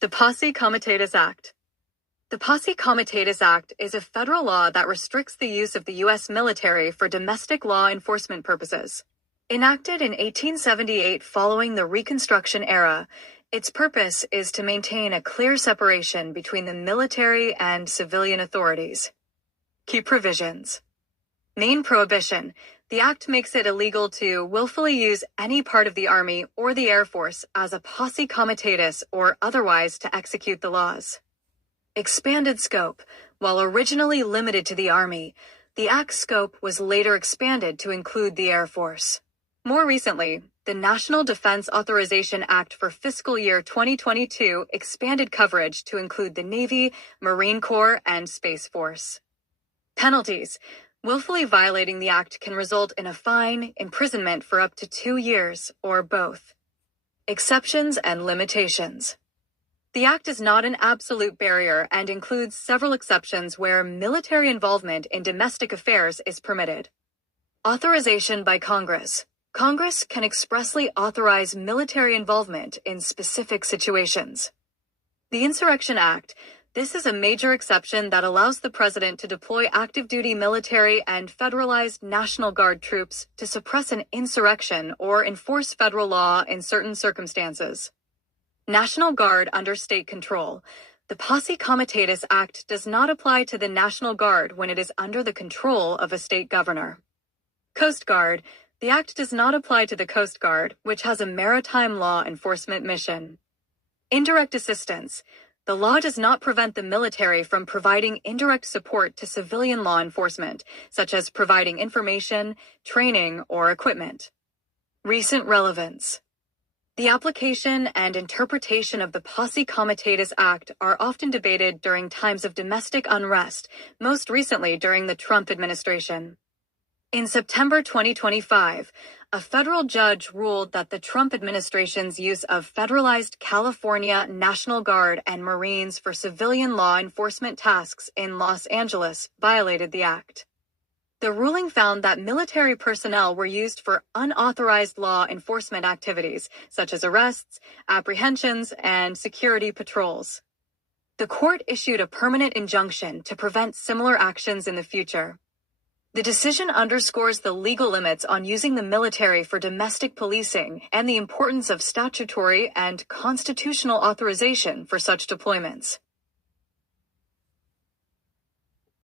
The Posse Comitatus Act. The Posse Comitatus Act is a federal law that restricts the use of the U.S. military for domestic law enforcement purposes. Enacted in 1878 following the Reconstruction era, its purpose is to maintain a clear separation between the military and civilian authorities. Key provisions. Main prohibition. The Act makes it illegal to willfully use any part of the Army or the Air Force as a posse comitatus or otherwise to execute the laws. Expanded scope. While originally limited to the Army, the Act's scope was later expanded to include the Air Force. More recently, the National Defense Authorization Act for fiscal year 2022 expanded coverage to include the Navy, Marine Corps, and Space Force. Penalties. Willfully violating the Act can result in a fine, imprisonment for up to 2 years, or both. Exceptions and limitations. The Act is not an absolute barrier and includes several exceptions where military involvement in domestic affairs is permitted. Authorization by Congress. Congress can expressly authorize military involvement in specific situations. The Insurrection Act. This is a major exception that allows the president to deploy active-duty military and federalized National Guard troops to suppress an insurrection or enforce federal law in certain circumstances. National Guard under state control. The Posse Comitatus Act does not apply to the National Guard when it is under the control of a state governor. Coast Guard. The Act does not apply to the Coast Guard, which has a maritime law enforcement mission. Indirect assistance. The law does not prevent the military from providing indirect support to civilian law enforcement, such as providing information, training, or equipment. Recent relevance. The application and interpretation of the Posse Comitatus Act are often debated during times of domestic unrest, most recently during the Trump administration. In September 2025, a federal judge ruled that the Trump administration's use of federalized California National Guard and Marines for civilian law enforcement tasks in Los Angeles violated the act. The ruling found that military personnel were used for unauthorized law enforcement activities, such as arrests, apprehensions, and security patrols. The court issued a permanent injunction to prevent similar actions in the future. The decision underscores the legal limits on using the military for domestic policing and the importance of statutory and constitutional authorization for such deployments.